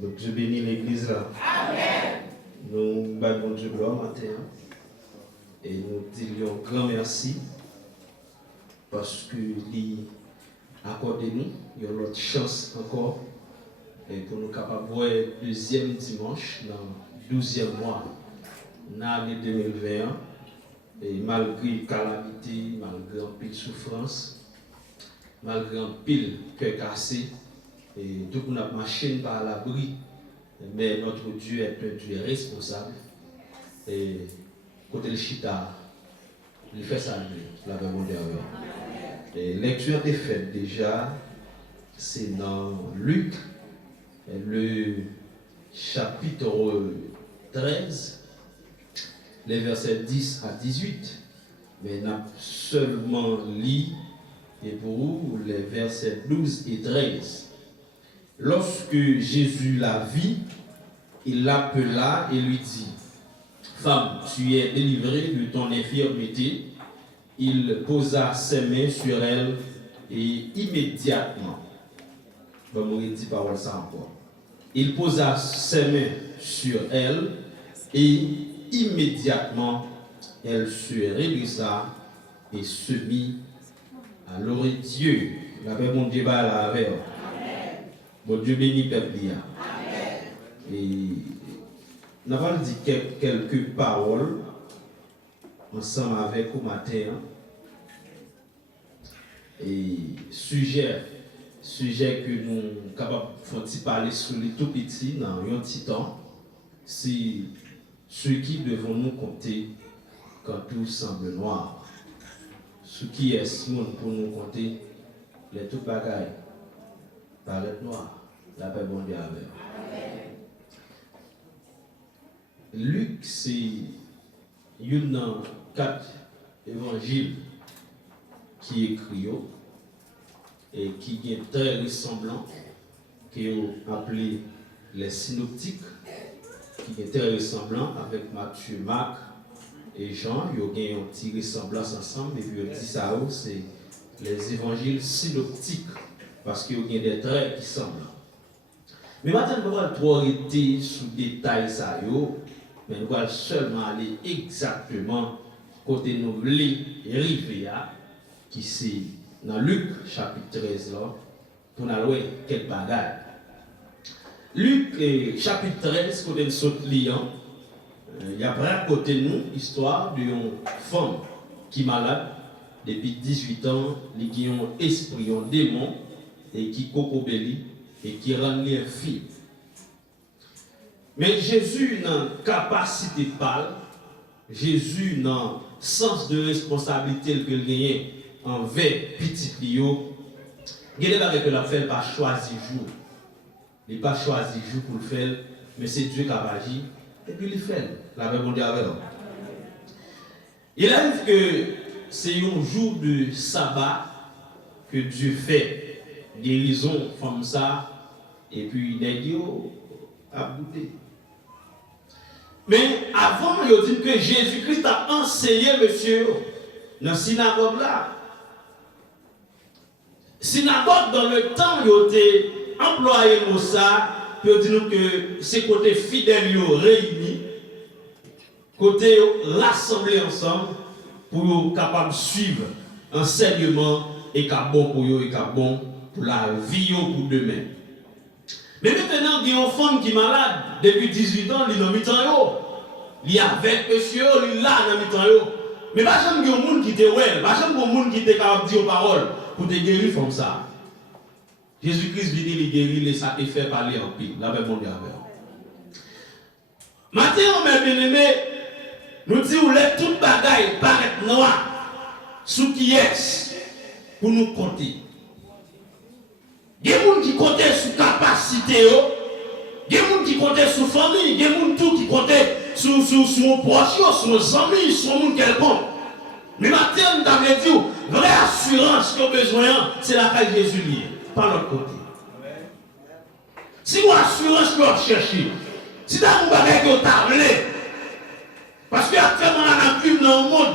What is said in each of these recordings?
Donc je bénis l'église là. Amen. Nous bâtons Dieu gloire matin. Et nous disons grand merci parce que il accordé nous une autre chance encore et pour nous capables de voir le deuxième dimanche dans le 12e mois dans l'année 2021. Et malgré calamité, malgré un pile souffrance, malgré un pile cœur cassé, et tout le monde a marché par l'abri, mais notre Dieu est un Dieu responsable. Et côté le chita, il fait ça, la vergonne. Et lecture des fêtes déjà, c'est dans Luc, le chapitre 13. Les versets 10 à 18, mais n'a seulement lu et pour vous les versets 12 et 13. Lorsque Jésus la vit, il l'appela et lui dit, femme, tu es délivrée de ton infirmité. Il posa ses mains sur elle et immédiatement, je vais vous dire parole ça encore. Il posa ses mains sur elle et immédiatement, elle se redressa et se mit à louer Dieu. La paix, mon Dieu, va la avec. Bon Dieu bénit peuple. Et nous allons dire quelques paroles ensemble avec vous matin. Et sujet que nous sommes capables de parler sur les tout petits dans un petit temps, c'est ce qui devons-nous compter quand tout semble noir. Ce qui est ce monde pour nous compter les tout bagailles paraît noir. La paix bon Dieu avec. Luc, c'est une dans 4 évangiles qui écrit et qui est très ressemblant, qui est appelé les synoptiques, qui est très ressemblant avec Matthieu, Marc et Jean. Ils ont une petite ressemblance ensemble et puis ils dit ça, c'est les évangiles synoptiques parce qu'il y a des traits qui semblent. Mais maintenant, nous allons trop arrêter sur les détails, mais nous allons seulement aller exactement côté nous arriver qui c'est dans Luc chapitre 13 là, pour nous voir quelques bagages. Luc chapitre 13, côté de ce client, il y a à côté de nous l'histoire d'une femme qui est malade depuis 18 ans, qui a un esprit, un démon, et qui cocobélie et qui rend un fille. Mais Jésus n'a capacité de parler, Jésus n'a sens de responsabilité qu'il gagne envers petit Lio. Il n'y a pas que la fait pas choisir jour. Il n'a pas choisi jour pour le faire, mais c'est Dieu qui a agi et puis il fait. La même monde avec. Il arrive que c'est un jour de sabbat que Dieu fait guérison comme ça et puis il a goûté. Mais avant, il dit que Jésus-Christ a enseigné monsieur dans la synagogue là. Synagogue dans le temps, il a employé le mot ça, puis il dit que c'est côté fidèles réunis, côté rassemblés ensemble pour être capable de suivre enseignement et qui est bon pour eux et qui est bon pour la vie pour demain. Mais maintenant, il y a une femme qui est malade depuis 18 ans, il est dans le mi-temps. Il est avec monsieur, il est là dans le mi-temps. Mais pas jamais il y a un monde qui était well, pas jamais il y a un monde qui était capable de dire aux paroles pour te guérir comme ça. Jésus-Christ vient il guérit les ça et fait parler en pile. La même monde avec. Maintenant, mes bien-aimés, nous disons que toute bagaille paraît noir, sous qui est pour nous compter. Il y a des gens qui comptent sur capacité, il y a des gens qui comptent sur famille, il y a des gens qui comptent sur un proche, sur un ami, sur un monde quelconque. Mais maintenant, nous avons dit, vraie assurance qu'on a besoin, c'est la caille de Jésus liée, par l'autre côté. Si vous assurance que vous cherchez, si vous avez un bagage que vous avez, parce qu'actuellement, on vit dans le monde,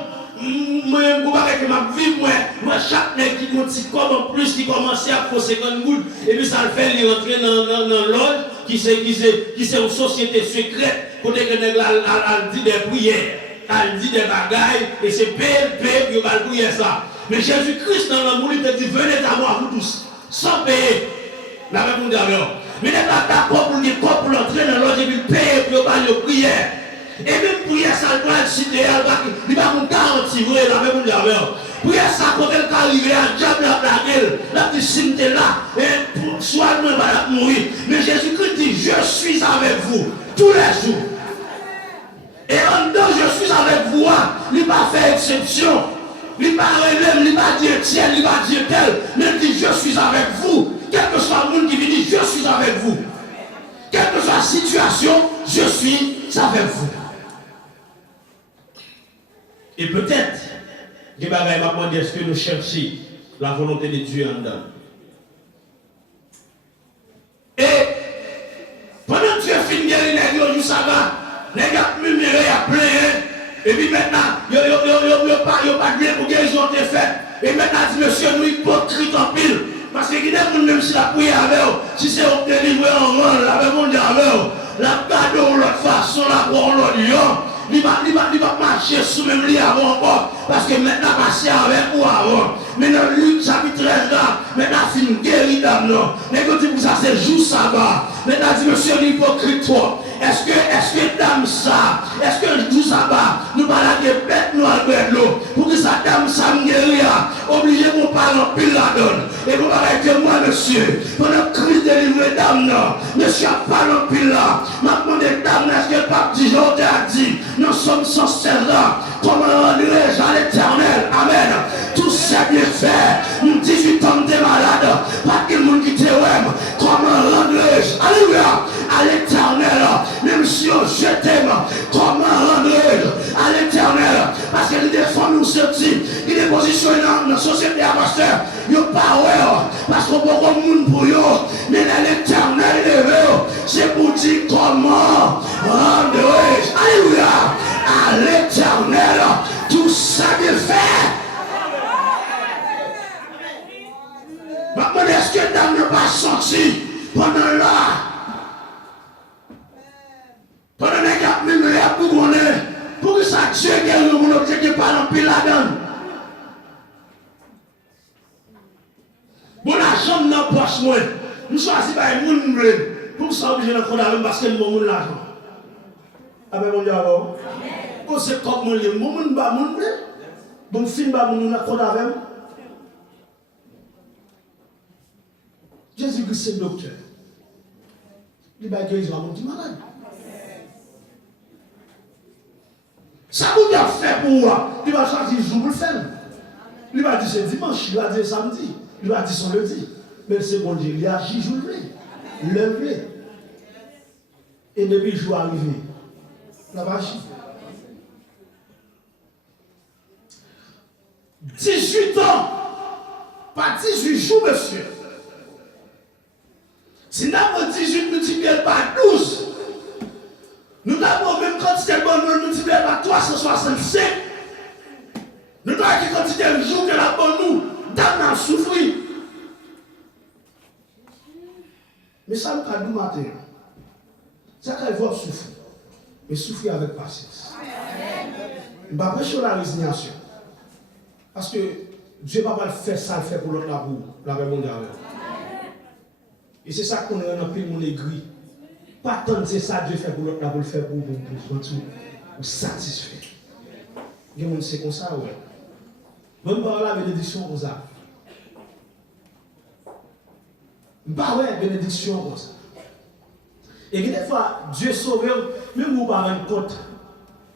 moi, chaque nègre qui monte si comme en plus qui commence à faire 50 gouttes, et puis ça le fait, il rentre dans l'ordre, qui c'est une société secrète, côté que elle dit des prières, elle dit des bagailles, et c'est payer qui va prier ça. Mais Jésus-Christ dans l'amour, il te dit, venez à moi, vous tous, sans payer. La même chose alors. Mais n'est pas d'accord pour l'entrer dans l'ordre, il paye pour aller prière. Et même prière, ça doit être cité, il va vous garantir, la même chose alors. Prière, ça, quand elle arrive à diable la gueule, la petite cimetière là, et soit nous va mourir. Mais Jésus-Christ dit, je suis avec vous tous les jours. Et en dedans, je suis avec vous, il ne va pas faire exception. Il ne va pas relève, il ne va pas dire tiens, il ne va pas dire tel, mais il dit, je suis avec vous. Quel que soit le monde qui dit, je suis avec vous. Quelle que soit la situation, je suis avec vous. Et peut-être, je vais vous demander, est-ce que nous cherchons la volonté de Dieu en dedans? Et pendant que Dieu finit de guérir, ça va, les gars murmurent, il y a plein, et puis maintenant, il n'y a pas de bien pour guérison de fait. Et maintenant, monsieur, nous hypocrites en pile. Parce que même si la prière avec eux, si c'est on délivrer en rôle, la même monde avec eux, la garde de l'autre façon, la pour l'autre lion, il va marcher sous même lit avant encore. Parce que maintenant, passer avec ou avant. Maintenant, Luc chapitre 13 là, maintenant, fin guéri d'âme, non. Mais quand tu dis ça, c'est jour sabbat. Maintenant, dit monsieur l'hypocrite, toi. Est-ce que dame ça, est-ce que le jour sabbat, nous parlons de bête noire de l'eau, pour que sa dame ça me guérit, obligé qu'on parle en pile la donne. Et vous arrêtez moi, monsieur, pendant que Christ délivre dame, non, monsieur a parlé en pile là. Maintenant, des dames, est-ce que le pape Dijon a dit, nous sommes sans là, comment rendrai-je à l'éternel, amen. Tout ça bien fait, nous 18 ans de malade, pas de monde qui te aime, comment rendrai-je, alléluia, à l'éternel, même si je t'aime, comment rendrai-je à l'éternel, parce que les femmes nous sortis, il est positionné dans la société à pasteur, il n'y a pas parce qu'on peut comme monde pour eux, mais l'éternel est là, c'est pour dire comment rendrai-je, alléluia, à l'éternel, tout ça bien fait. Maintenant, est-ce que dame n'a pas senti pendant là? Pendant les gars, même pour que ça Dieu guérit mon objectif par l'empile là-dedans. Bon, l'argent n'a pas moi. Nous choisissons par les gens pour que ça oblige de condamner parce que nous avons l'argent. Amen, mon Dieu, alors. Bon, c'est comme mon Dieu, mon monde va mon blé. Bon, film va mon monde condamner. Jésus-Christ, c'est le docteur. Il va guérir mon petit malade. Ça vous a fait pour moi. Il va choisir le jour pour le faire. Il va dire c'est dimanche, il va dire samedi, il va dire son lundi. Mais c'est bon Dieu, il agit jour levé. Et depuis le jour arrivé, la vache. 18 ans, pas 18 jours, monsieur. Si nous avons 18 multiplié par 12, nous avons même quantité de bonne multiplié par 365. Nous avons une quantité de jours que la bonne nous, d'âme souffrir. Mais ça, nous avons matin. Ça, quand il faut souffrir, mais souffrir avec patience. Il ne va pas sur la résignation. Parce que Dieu ne va pas faire ça, le faire pour l'autre là, pour la même monde. Et c'est ça qu'on a dans le pays, mon aigri. Pas tant que c'est ça Dieu fait pour l'autre là, pour le faire pour satisfaire. Il y a des gens c'est comme ça, ouais. Même par la bénédiction comme ça. Bah ouais, bénédiction comme ça. Et des fois, Dieu sauve, même vous ne vous rendez pas compte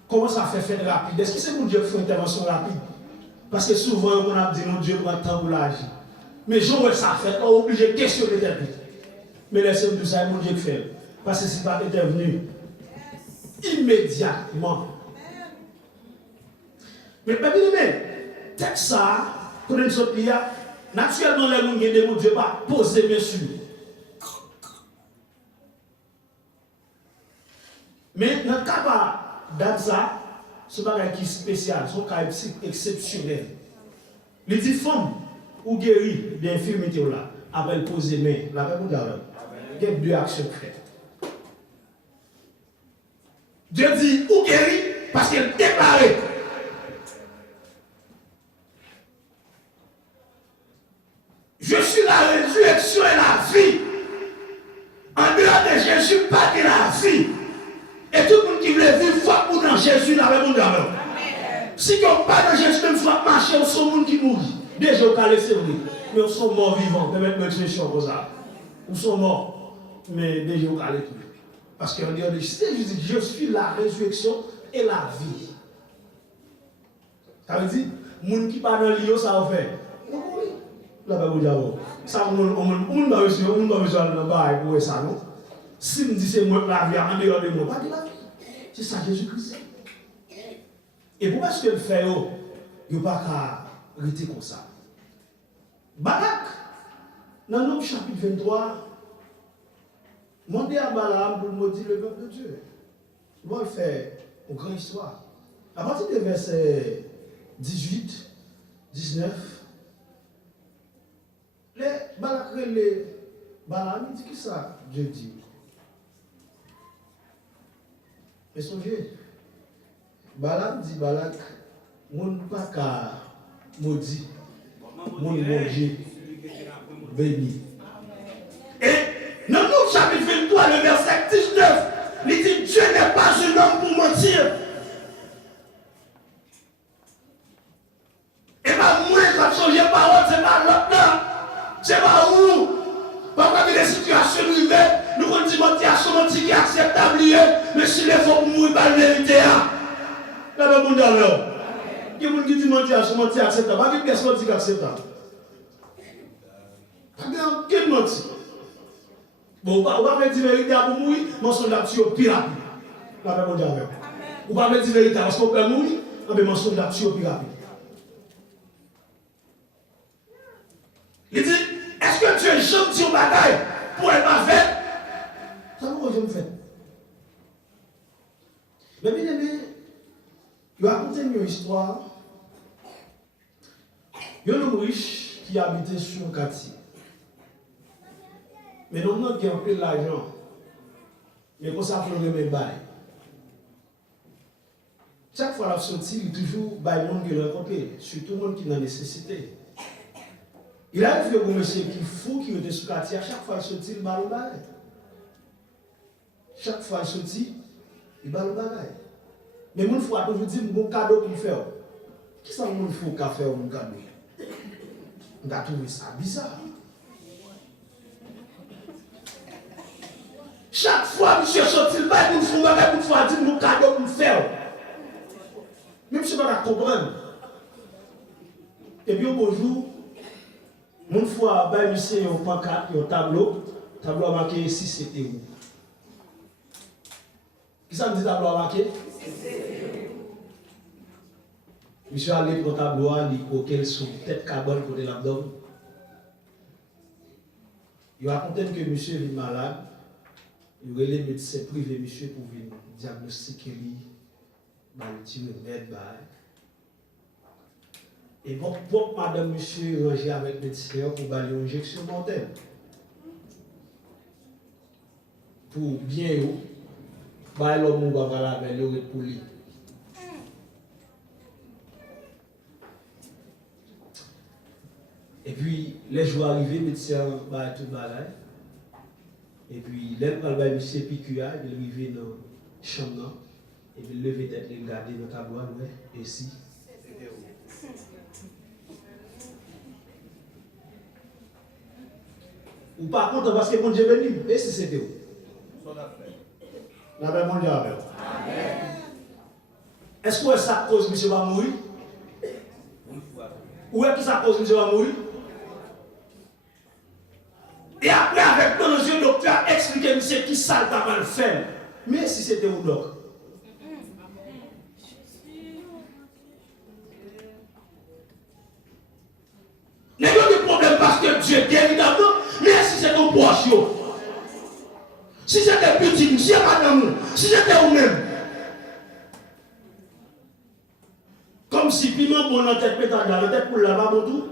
comment ça fait faire rapide. Est-ce que c'est pour Dieu qui fait une intervention rapide? Parce que souvent, on a dit non, Dieu prend le temps pour l'agir. Mais je vois ça fait, on est obligé de questionner l'intervention. Mais laissez-moi tout ça, mon Dieu qui fait. Parce que si pas intervenu immédiatement. Mais bien aimé, texte ça, quand on sort là, naturellement, les gens qui ont des mots, Dieu pas poser bien sûr. Mais dans le cas d'Abza, ce n'est pas un cas spécial, c'est un cas exceptionnel. Les 10 femmes ou guéri d'infirmité là, après poser main, la même chose, il y a 2 actions faites. Dieu dit, ou guéri, parce qu'il déclaré. Je suis la résurrection et la vie. En dehors de Jésus, pas de la vie. Et tout le monde qui veut vivre, faut pour dans Jésus, dans le monde d'avant. Si on pas dans Jésus, même faut marcher, on sont monde qui mourit. Déjà, on a laissé mourir. Mais on sont morts vivants. Permettez-moi de dire comme ça. On sont morts. Mais déjà, on a laissé mourir. Parce qu'en dehors de Jésus, je suis la résurrection et la vie. Ça veut dire, les gens qui parlent dans le lit, ça va faire. Là, vous dites, ça, on va besoin de bail pour ça, non? Si on dit c'est moi la vie, en dehors de moi, pas de la vie. C'est ça Jésus-Christ. Et pourquoi est-ce que le fait, il n'y a pas qu'à arrêter comme ça? Balak, dans le chapitre 23, demandez à Balaam pour maudire le peuple de Dieu. Il va faire une grande histoire. À partir des versets 18, 19, les Balak, les Balaam, il dit que ça, Dieu dit. Mais songez, Balaam dit Balak, mon pas qu'à maudit, mon manger, béni. Et dans nous, chapitre 23, le verset 19, il dit Dieu n'est pas un homme pour mentir. Et pas moi qui a changé parole, c'est pas l'autre là. C'est pas où. Parfois, il y a des situations nouvelles, nous on dit mentir à son mentir qui est acceptable, mais si les faut mourir par la vérité, là, le monde alors. Il y a des gens qui disent mentir à son mentir acceptable. Pas de personne qui est acceptable. Pas de quel mentir. Bon, on va faire la vérité pour mourir, mais on là dessus au pire rapide. Là, le monde alors. On va faire la vérité parce qu'on peut mourir, mais on sont là dessus au pire rapide. Il dit, est-ce que Dieu est gentil au bataille pour être pas fait? Ça vous je me fais. Mais bien aimé, il va raconter une histoire. Il y a un homme riche qui habitait sur un quartier. Mais non, qui a un peu l'argent. Mais pour ça, il faut le remettre bail. Chaque fois qu'il sorti, il toujours bail le monde qui l'a rencontré, surtout le monde qui a nécessité. Il a vu un monsieur qui est fou, qui était sur le quartier, à chaque fois qu'il sortit, il bat le bail. Chaque fois qu'il sortit, il bat le bail. Mais mon frère, je vous dis, mon cadeau pour faire. Qui ça, mon frère, qui a fait mon cadeau? On a trouvé ça bizarre. Chaque fois, monsieur sorti, il bat mon frère, pour faire dire mon cadeau pour faire. Même si je ne peux pas comprendre. Et puis, bonjour. Mon fois, ben, monsieur, un pancarte, un tableau marqué ici, c'était où? Qui ça me dit tableau marqué? Monsieur allé pour le tableau, il auquel sous tête carbone pour l'abdomen. Il racontait que monsieur est malade. Il relève les médecins privés, monsieur, pour venir diagnostiquer lui, le remède. Et pour madame, monsieur, ranger avec le médecin pour faire une injection mortelle. Pour bien haut, l'homme va voir avec le pour lui. Et puis, les jours arrivés, le médecin va tout balai. Et puis, l'aide par le monsieur PQA, il arrive dans la chambre, et puis il lever tête, il regarder dans le tableau, et ici. Ou pas contre parce que mon Dieu est venu. Et si c'était où? La paix mon Dieu avec vous. Est-ce que ça cause monsieur va mourir? Ou est-ce que ça cause monsieur va mourir? Et après, avec nos yeux, le docteur a expliqué monsieur qui ça t'a mal fait. Mais si c'était où donc? N'est-ce pas de problème parce que Dieu guérit d'abord? Mais si c'est ton proche, si c'était petit, si c'est madame, si c'était vous-même, comme si piment pour notre tête, dans la tête pour la barbe tout.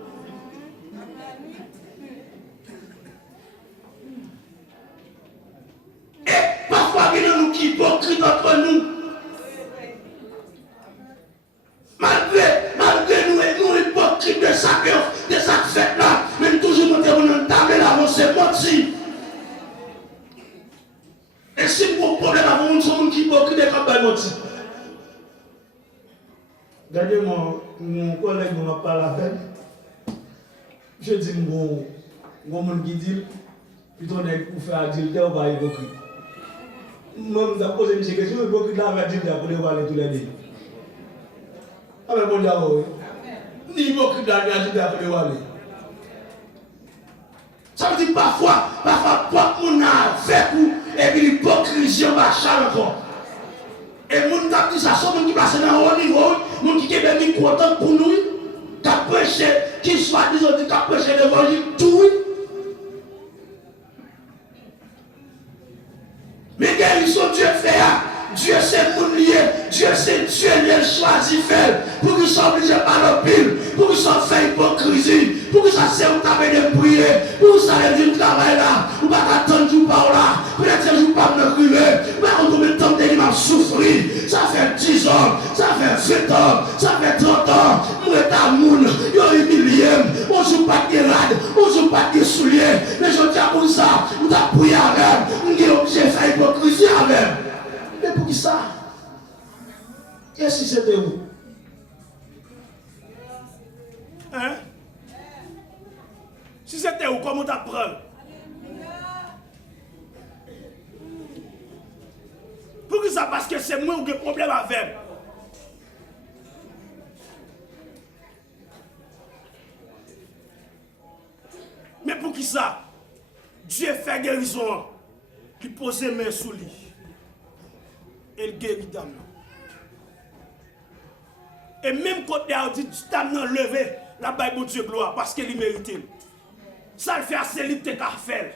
Et parfois, il y a nous qui hypocrites entre nous. qui hypocrite et qui menti. Dernièrement, mon collègue m'a parlé à peine. Je dis, mon monde qui dit, plutôt pour faire dire ou pas hypocrite. Moi, je me pose une question, hypocrite là, va dire pour les parler tous les deux. Ah, mais bon, d'accord, ni hypocrite là, va dire pour les parler. Ça veut dire parfois, on a fait et puis l'hypocrisie va changer encore. Et mon t'a dit ça, c'est mon qui passe dans un haut niveau, mon qui est bien content pour nous, qui a prêché, qui soit disons, qui a prêché l'évangile, tout. Mais guérison Dieu fait, Dieu c'est mon lié, Dieu c'est Dieu, il a choisi faire, pour qu'ils soient obligés par le pile, pour qu'ils soient fait hypocrisie, pour que ça serve à de prier, pour que ça vienne du travail là, ou pas attendre jour par là, peut-être que je ne pas me crier, mais on combien de temps qu'il m'a souffri, ça fait 10 ans, ça fait 20 ans, ça fait 30 ans, moi et ta moun, yo humilié, on joue pas de rade, on joue pas de souliers, mais je dis pour ça, on t'a prié avec, on est obligé de faire hypocrisie avec. Mais pour qui ça? Et si c'était où? Hein? Si c'était où, comment t'apprends? Pour qui ça? Parce que c'est moi qui ai problème avec. Mais pour qui ça? Dieu fait guérison. Qui pose main sous lui. Et il guérit d'âme. Et même quand il a dit d'âme levé, la Bible Dieu gloire parce qu'il mérite. Ça le fait assez libre de faire.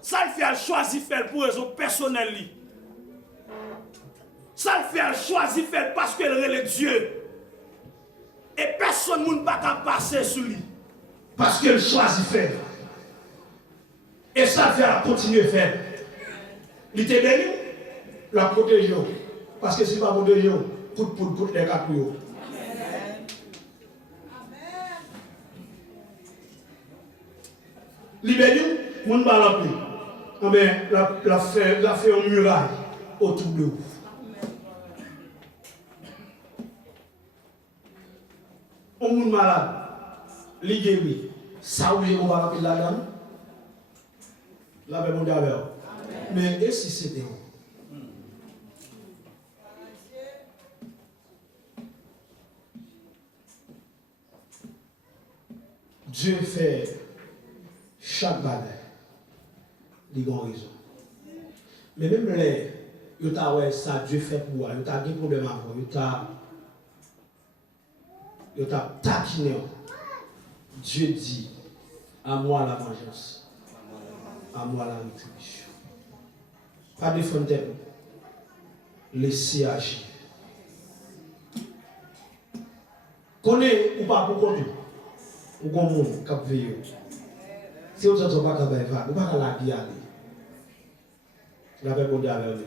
Ça le fait choisir faire pour raison personnelle. Ça le fait choisir faire parce qu'il est Dieu. Et personne ne peut pas passer sur lui. Parce qu'il choisit faire. Et ça le fait continuer à faire. Il était béni, la protéger. Parce que si pas protéger, pour les quatre. Libérer, mon balapli. Mais la fait une muraille autour de vous. On est malade, libéré. Ça ou j'ai un balapli là-dedans. Là, mon diable. Mais et si c'était où? Dieu fait chaque bagaille, il a raison. Mais même les, il a ça Dieu fait pour moi, il a des problèmes avant, il a taquiné. Dieu dit, à moi la vengeance, à moi la rétribution. Pas de fontaine, laissez agir. Connais ou pas pour conduire, ou bon monde qui veille. Si vous n'êtes pas capable de faire, vous ne pouvez pas la vie aller. La paix pour Dieu avec l'Église.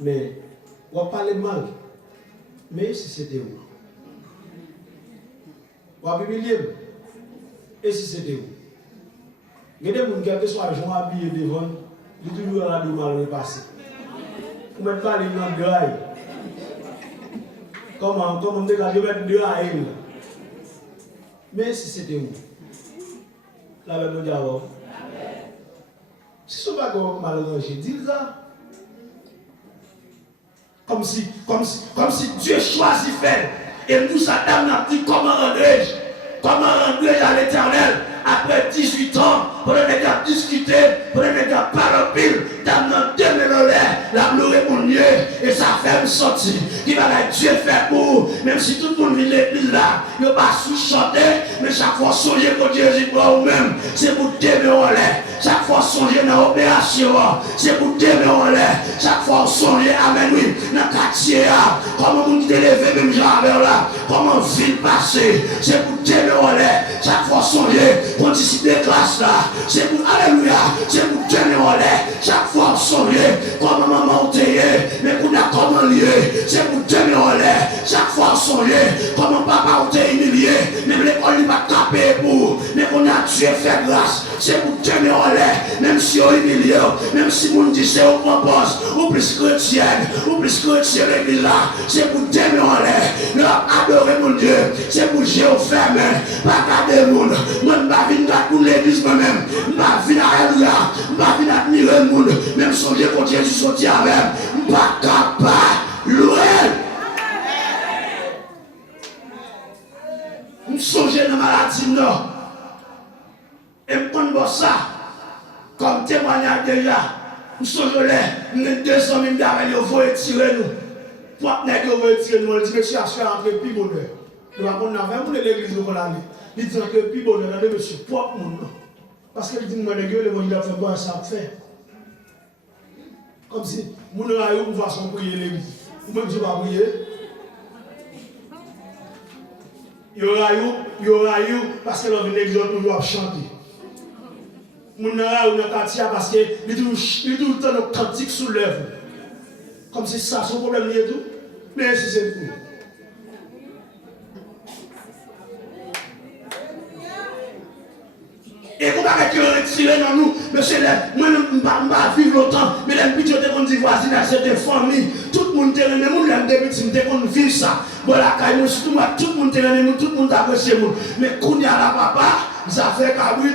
Mais, vous parlez mal. Mais si c'était où? Vous avez publié. Et si c'était où? Il y a des gens qui, quel que soit le jour habillé devant, ils sont toujours là de mal repassé. Vous ne mettez pas les gens de rail. Comment on dit que je vais mettre de rail? Mais si c'était où? La même dialogue. Si ce n'est pas mal rangé, dis ça. Comme si Dieu choisit faire. Et nous, sa dame n'a dit comment rendrai-je à l'Éternel après 18 ans, pour les gars discuter, pour les gars parler pile, dame n'a démêlé la gloire pour Dieu, et ça fait me sortir. Qui va Dieu faire pour, même si tout le monde vit l'église là, il ne va pas sous-chanter, mais chaque fois songer que Dieu dit pour vous-même, c'est pour démêler. Chaque fois songer dans l'opération, c'est pour démêler. Chaque fois songer, amen, oui, dans le quartier, comment on dit lever même genre là, comment ville passer, c'est pour démêler. Chaque fois songer, quand ici des classes là, c'est pour, alléluia, c'est pour démêler. Chaque fois songer, comment maman t'aille, mais qu'on a comment lier, c'est pour démêler. Chaque fois songer, comment papa t'aille humilié, même l'école il va taper pour, mais qu'on a Dieu Dieu fait grâce, c'est pour tenir en l'air, même si on est humilié, même si on dit c'est au propose, ou plus chrétienne, ou plus chrétien l'église là, c'est pour tenir en l'air, leur adorer mon Dieu, c'est pour gérer fermé, pas garder le monde, moi je ne vais pas venir pour l'église moi-même, je ne vais pas venir à elle là, je ne vais pas venir admirer le monde, même si Dieu continue de sortir avec, je ne vais pas capable, louer. Je songe dans ma maladie, non. Et je prends ça comme témoignage déjà. Je songe là, nous avons 200 000 dollars, il faut tirer nous. Pour que nous voulons tirer nous, il dit, monsieur, je suis rentré plus bonheur. Nous avons pour l'église de l'année. Il dit que plus bonheur, monsieur, propre monde. Parce qu'il dit, moi, les gars, il a fait bon, ça fait. Comme si, nous avons une façon de prier l'église. Vous même, je ne vais pas prier. Il y aura eu, parce que l'on vient l'exemple pour nous chanter. Mon aura ou notre quartier parce que il tout le temps nos cantiques sous l'œuvre. Comme si ça son problème lié tout. Mais si c'est tout. Et qu'on va retirer dans nous, monsieur, moi je ne vais pas vivre longtemps, mais les petits gens qui voisinage, c'est des familles, tout le monde te remet, nous les petits gens qui vivent ça. Voilà, surtout moi, tout le monde te remet, tout le monde apprécie. Mais quand il y a la papa, ça fait cabrit,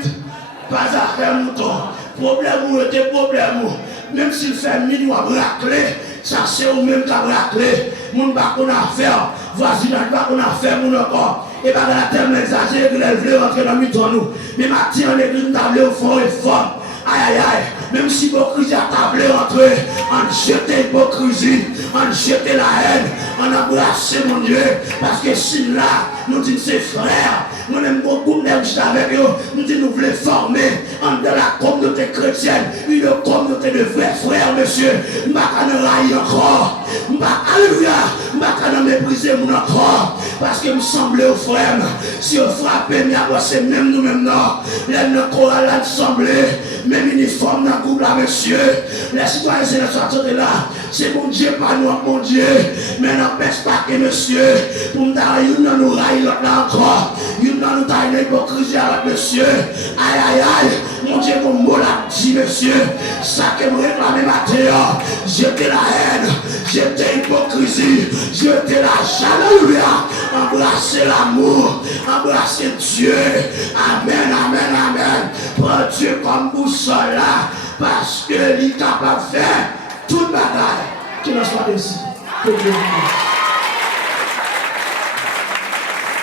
pas ça fait mouton. Problème ou était problème. Même s'il fait minuit à racler, ça c'est au même qu'à racler. Mon pas qu'on a faire, voisinage pas qu'on a fait mon encore. Et pas la terre exagérée que les veulent rentrer dans le nous. Mais maintenant, les deux tablés au fond et fort. Aïe aïe aïe, même si l'hypocrisie a tablé entre eux, on jette l'hypocrisie, on jette la haine, on embrasse mon Dieu, parce que si là, nous disons c'est frères, nous aimons beaucoup même avec eux, nous disons nous voulons former dans la communauté chrétienne, une communauté de vrais frères, monsieur, nous ne pouvons pas railler encore, alléluia, nous ne pouvons pas mépriser mon encore, parce que nous semblons aux frères, si on frappe, c'est même nous-mêmes, non, les chorales assemblés, même uniforme dans le groupe là, monsieur. Les citoyens sont là. C'est mon Dieu, pas nous, mon Dieu. Mais n'empêche pas que, monsieur, pour nous tailler, nous railler là encore. Nous nous tailler l'hypocrisie à l'autre, monsieur. Aïe, aïe, aïe. Mon Dieu, mon mot l'a dit, monsieur. Ça que me réclame matin, jeter la haine, jeter l'hypocrisie, jeter la chaleur, embrasser l'amour, embrasser Dieu. Amen, amen, amen. Prends Dieu comme boussole là, parce qu'il est capable de faire toute bagaille qui ne soit ici. Que Dieu vous